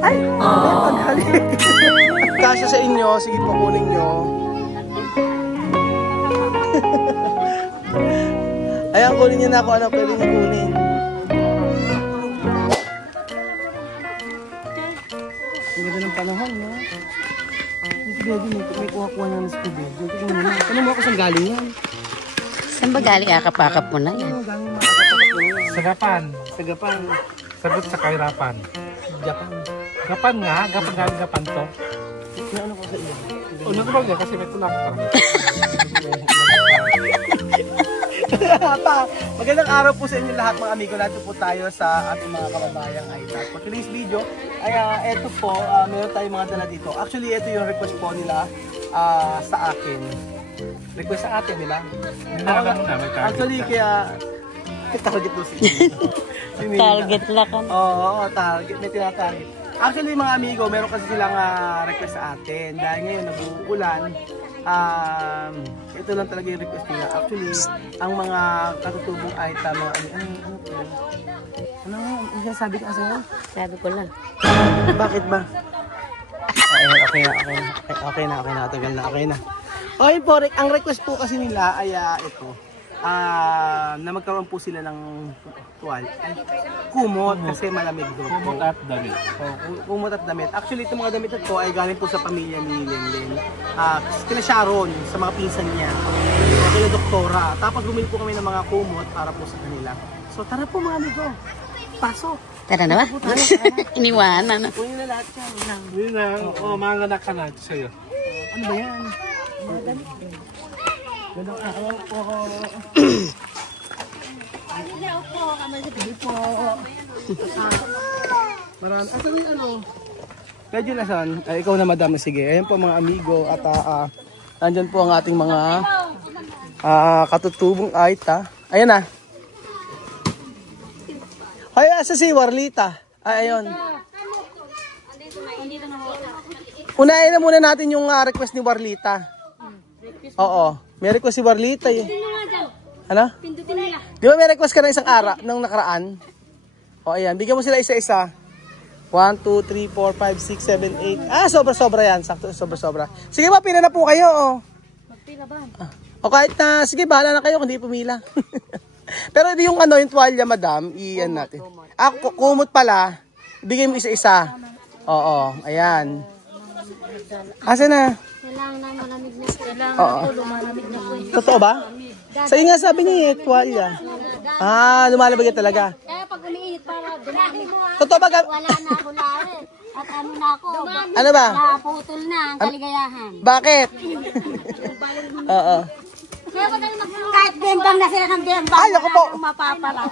Ay! Paghalik! Kasya sa inyo, sige po kunin nyo. Ayan, kunin nyo na kung ano pwede nyo kunin. Ang ganda ng panahon, no? Si Baby, may kuha-kuha na sa tubig. Tanong mo ako saan galing yan? Saan ba galing? Akap-akap mo na yan. Sagapan. Sagapan. Sagot sa kahirapan. Japan. Gapan nga. Gapan to. Ano ko sa iyo? Una ko ba kasi may tulak ka. Magandang araw po sa inyo lahat mga amigo. Nato po tayo sa ating mga kababayang Aita. For today's video ay eto po, meron tayong mga dala dito. Actually, ito yung request po nila sa akin. Request sa atin nila. Actually, kaya target po Target lang ka. Oo, target. May tinatarget. Actually, mga amigo, meron kasi silang request sa atin. Dahil ngayon, nag-uulan. Ito lang talaga yung request nila. Actually, ang mga katutubong Aita, mga ano sabi ka sa'yo? Sabi ko lang. Bakit ba? Okay na. Tagal na, okay na. Okay po, ang request po kasi nila ay ito. Na magkaroon po sila ng kumot kasi malamig doon. Kumot at damit. Kumot at damit. Actually, itong mga damit ito ay galing po sa pamilya ni Lenlen. Kina Sharon, sa mga pinsan niya. Kina Doktora. Tapos bumili po kami ng mga kumot para po sa kanila. So tara po mga amigo. Pasok. Tara na ba? Iniwanan. Kunin na lahat yan. Yun na. Mga anak ka na sa'yo. Ano ba yan? Mga damit. Gandang araw po. Marami. Asan yung ano? Medyo nasan? Ikaw na madam. Sige. Ayan po mga amigo. At nandyan po ang ating mga katutubong Aita. Ayan na. Ay, asa si Warlita. Ayun. Unahin na muna natin yung request ni Warlita. Oo. May request si Warlita eh. Ano? Di ba may request ka na isang araw, nung nakaraan? O ayan, bigyan mo sila isa-isa. 1, 2, 3, 4, 5, 6, 7, 8. Sobra-sobra yan. Sakto, sobra-sobra. Sige ba, pila na po kayo. Magpila ba? O kahit na, sige, bahala na kayo kung di pumila. Pero yung ano, yung tuwalya, madam, iyan natin. Kumot pala. Bigyan mo isa-isa. Oo, ayan. Asa na? Kailangan na malamig na. Kailangan ako lumalamig na po. Totoo ba? Sa inyo nga sabi niya, tuwalya. Lumalabag yan talaga. Kaya pag umiinit para dumami mo. Totoo ba? Wala na ako lari. At ano na ako. Ano ba? Naputol na ang kaligayahan. Bakit? Oo. Kaya pag kahit bembang na sila ng bembang. Ay, ako po. Mapapala.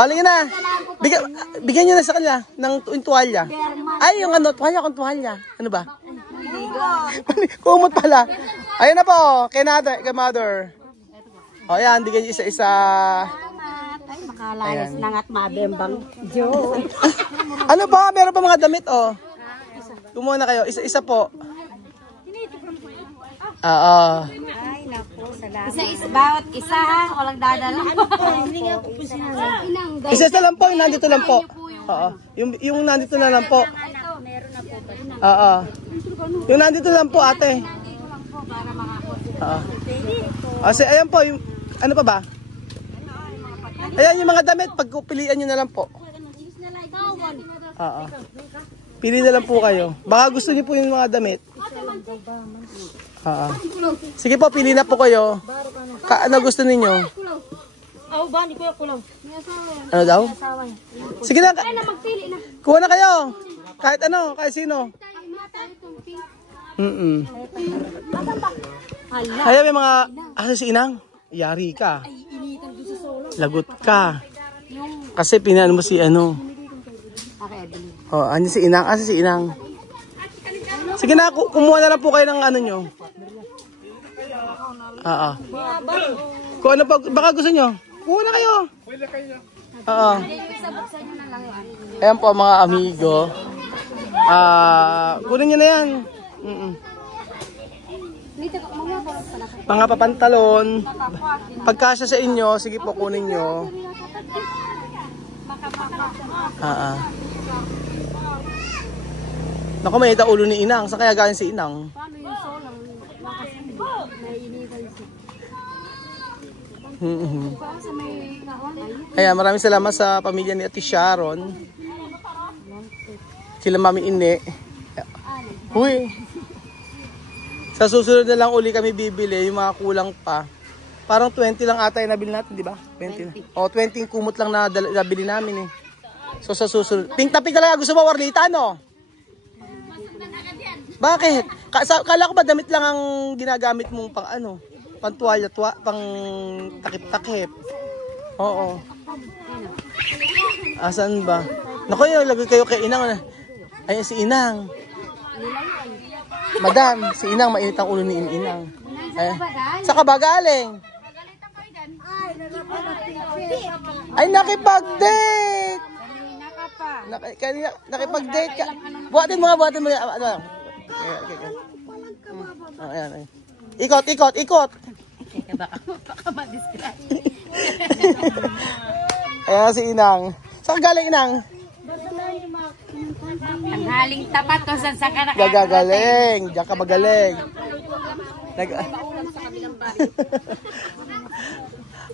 Alin na. Bigyan niyo na sa kanila ng tuwalya. Ay, yung ano, tuwalya kung tuwalya. Ano ba? Kumot pala. Ayun na po, kay mother. O yan, bigyan niyo isa-isa. Ay, makalayas na nga't mabembang. Joe. Ano ba? Meron pa mga damit, oh. Kumuha na kayo. Isa-isa po. Oo. Ay, naku, salamat. Isa-isa, bawat isa ha, walang dadala. Hindi nga po sinala. Isa-isa lang po, yung nandito lang po. Oo. Yung nandito na lang po. Ito, meron na po. Oo. Yung nandito lang po, ate. Nandito lang po para makakot. Oo. Kasi ayan po, yung, ano pa ba? Ayan yung mga damit, pagpilian nyo na lang po. Oo. Pili na lang po kayo. Baka gusto niyo po yung mga damit. Sige po, pili na po kayo. Ano gusto ninyo? Ano daw? Sige na. Kuha na kayo. Kahit ano, kahit sino. Kaya may mga, si Inang, yari ka. Lagot ka. Kasi pinano mo si ano. Ano si Inang? Asa si Inang? Sige na, kumuha na lang po kayo ng ano nyo. Kung ano pa, baka gusto nyo. Kumuha na kayo. Ayan po mga amigo. Kunin nyo na yan. Mga papantalon. Pagkasya sa inyo, sige po kunin nyo. Naku, may ita ulo ni Inang. Saan kaya galing si Inang? Paano yung solang? Nainitan siya. Sa may Ayan, maraming salamat sa pamilya ni Ate Sharon. Sila Mami Ine. Uy! Sa susunod na lang uli kami bibili, yung mga kulang pa. Parang 20 lang ata yung nabili natin, di ba? 20. O, 20 kumot lang na nabili namin eh. So sa susunod. Pink na pink talaga. Gusto mo Warlita, no? Bakit? Kala ko ba damit lang ang ginagamit mong pang ano? Pang tuwalya, pang takip-takip. Oo. Asan ba? Naku, yung lagay kayo kay Inang. Ay, si Inang. Madam, si Inang, mainit ang ulo ni Inang. Sa kabagaling. Ay, nakipag-date! Kanina, nakipag-date ka. Buhatin mo. Ano? Ayan. Ikot. baka ma-distract. Ayan si Inang. Saan galing, Inang? Ang haling tapat ko saan sa ka Gagaling. Diyan ka magaling.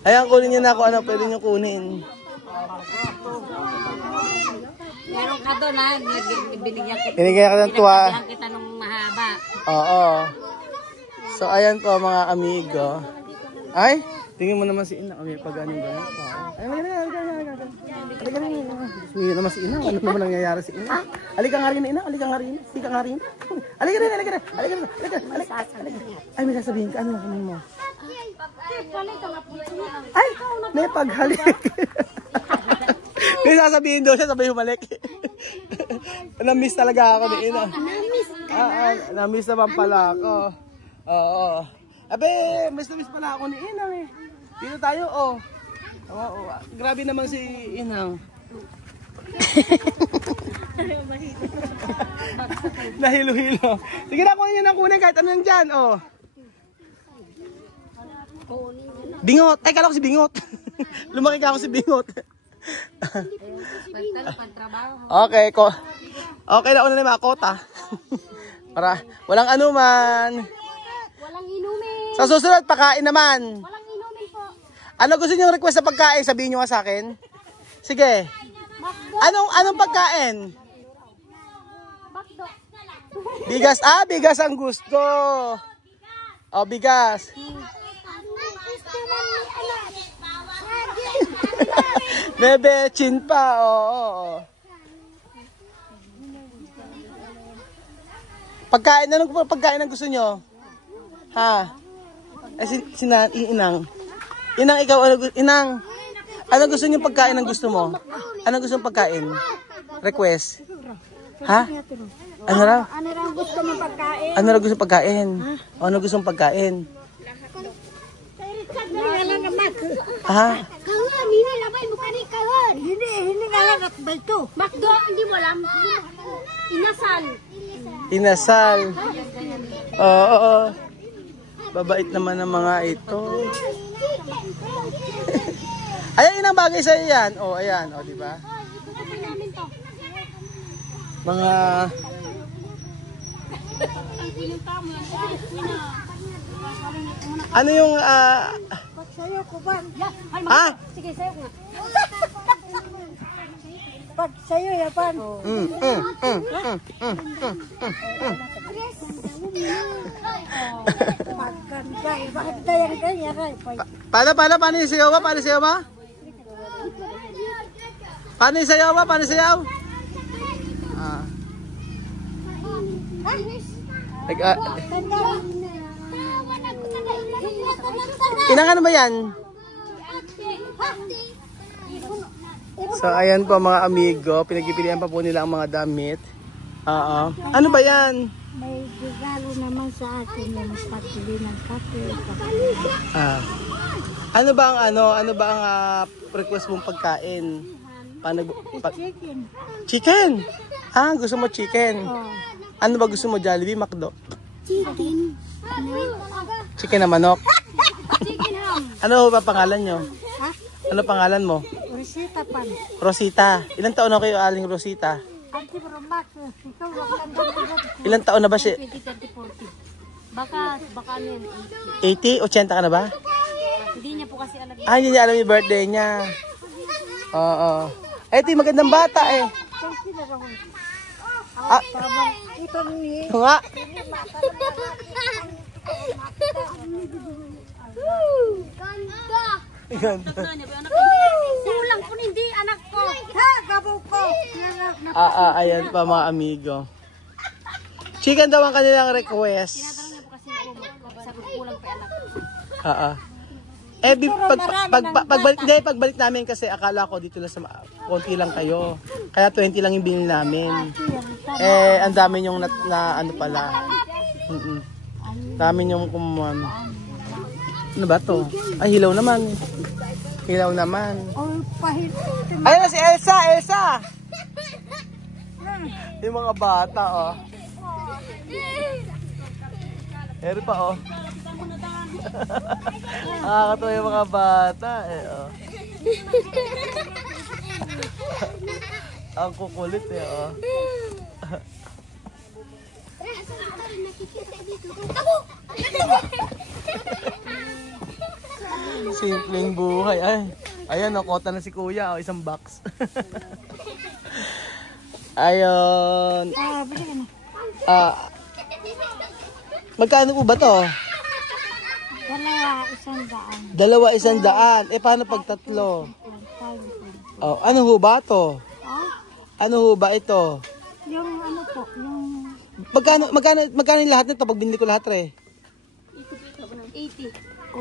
Ayan, kunin niyo na ako. Ano pwede niyo kunin? Meron ka doon ha. Binigyan ka ng tuwa. Binigyan kita nung mahaba. Oo. So, ayan po mga amigo. Ay, tingin mo naman si Inang. May pag-anong gano'n. Ay, halika naman si Inang. Ano naman nangyayari si Inang? Halika nga rin, Inang. Halika nga rin. Ay, may sasabihin ka. Ano naman mo? Ay, may paghalik. May sasabihin doon siya, sabay humalik. Na-miss talaga ako ni Inang. Na-miss naman pala ako. Oo. Abe, miss pala ako ni Inang eh. Dito tayo, oh. Oo. Grabe naman si Inang. Nahilo-hilo. Sige na, kunin nyo ng kunin kahit ano yan dyan, oh. Bingot. Ay, kala ko si Bingot. Lumaki ka ako si Bingot. Okay, okay na una na yung mga kota. Para walang anuman. Walang inumin. Sa susunod, pakain naman. Walang inumin po. Ano gusto niyo request sa pagkain? Sabihin niyo nga sa akin. Sige. Anong pagkain? Bakdo. Bigas. Bigas ang gusto. Oh, bigas. Bebe, chin pa. Oo. Pagkain, anong pagkain ang gusto nyo? Ha? Inang. Inang, ikaw, Inang. Ano gusto nyo pagkain ang gusto mo? Ano gusto mong pagkain? Request? Ha? Ano raw? Ano raw gusto mong pagkain? Ano raw gusto mong pagkain? Ano gusto mong pagkain? Ha? Kawan, hindi labay mo kani kawan. Hindi nga lang at balto. Bakdo, hindi mo alam. Inasal. Inasal. Oo. Babait naman ng mga ito. Ayan, inang bagay sa'yo yan. Oh, ayan. Oh, di ba? Mga... Ano yung... Sayo ko ba? Ha? Sige, sayo ko nga. Pag sayo, yapan. Bakit tayang ganyan? Paano yung sayaw ba? Paano yung sayaw ba? Paano yung sayaw ba? Paano yung sayaw? Inang ano ba yan? So ayan po mga amigo, pinagpipilian pa po nila ang mga damit. Ano ba yan? May regalo naman sa atin yung pagpili ng kape. Ano ba ang request mong pagkain? Chicken. Chicken? Gusto mo chicken? Ano ba gusto mo, Jollibee, McDo? Chicken. Chicken na manok? Chicken ham. Ano ba pangalan nyo? Ano pangalan mo? Rosita pa. Rosita. Ilang taon na kayo, Aling Rosita? Ante Bromax, ikaw maganda. Ilang taon na ba siya? 20, 30, 40. Baka ano yan, 80? 80 ka na ba? Hindi niya po kasi alam. Ah, hindi niya alam yung birthday niya. Oo. Ito yung magandang bata eh. Ah, Ito ni. nga. Ganda. Kulang po hindi anak ko. Ha, gabo ko. Ayan pa mga amigo. Chicken daw ang kanilang request. Tinatanong niya po kasi sabi ko kulang pa anak ko. Pagbalik namin kasi akala ko dito lang sa konti lang kayo. Kaya 20 lang yung binili namin. Ang dami yung na ano pala. Dami yung kumuhan. Ano ba to? Ay, hilaw naman. Hilaw naman. Ayun na si Elsa! Elsa! Yung mga bata, oh. Meron pa, oh. Nakakatawa yung mga bata, eh, oh. Ang kukulit, eh, oh. Simpleng buhay. Ay, ayan, nakota na si kuya. O, isang box. Ayun. Magkano po ba to? Dalawa, 100. 2,100. Paano pag tatlo? Oh, ano ho ba to? Ano ho ba ito? Yung ano po, yung Magkano yung lahat nito pag binili ko lahat, re? 80. O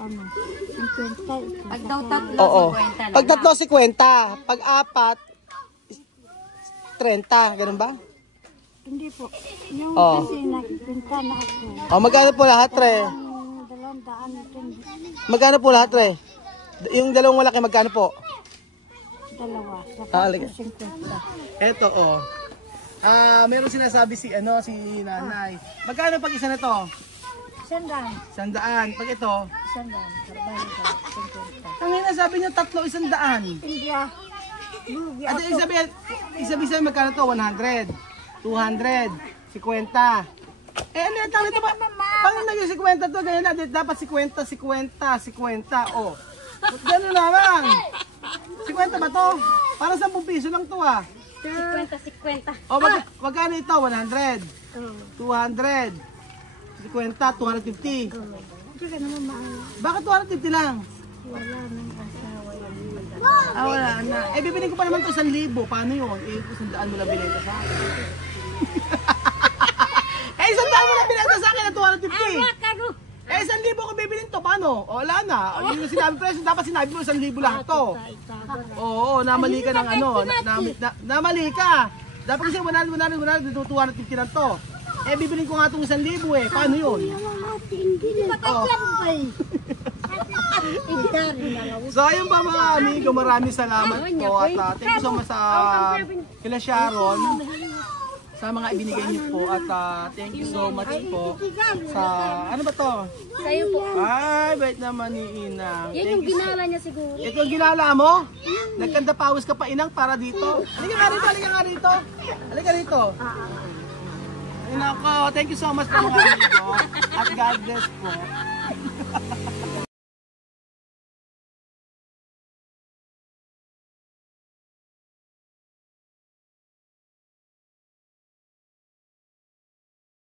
ano, 50. Pag daw tatlo, Oo. 50 lang. Pag tatlo, 50. Pag apat, 30. Ganun ba? Hindi po. Yung Oo. kasi nakipinta na ako. Oh, magkano po lahat, re? Yung 200. Magkano po lahat, re? Yung dalawang malaki, magkano po? Dalawa. Halika. 50. Eto, oh. Meron sinasabi si nanay. Magkano pag isa na to? 100. 100. Pag ito, 100. Trabaho ko. 50. ang sabi niyo tatlo 100. Hindi ah. Lugi At ako. isabi magkano to? 100, 200, 50. Ano yung tawag ito ba? Paano naging 50 to? Ganyan na, dapat 50, 50, 50. Oh. Gano'n naman. 50 ba to? Para 10 piso lang to ah. 50. Oh, magkano ito? 100, 200, 50, 250. Hindi ka naman mahal. Bakit 250 lang? Wala nang asawa. Wala na. Bibili ko pa naman to 1,000. Paano yun? 100 mo lang binenta sa akin. 100 mo lang binenta sa akin na 250. 1,000 ko bibilin to. Paano? O, wala na. Yung sinabi presyo, dapat sinabi mo 1,000 lahat to. Oo, namali ka ng ano. Namali ka. Dapat kasi 100, 250 lang to. Bibilin ko nga itong 1,000 Paano yun? So ayun pa mga amigo, maraming salamat po at thank you so much kila Sharon sa mga ibinigay niyo po at thank you so much po sa ano ba to? Sa'yo po. Ay, bait naman ni Inang. Yan yung ginala niya siguro. Ito ang ginala mo? Nagkanda pawis ka pa Inang para dito? Halika nga rito. Halika rito. Ay nako, thank you so much po mga amigo at God bless po.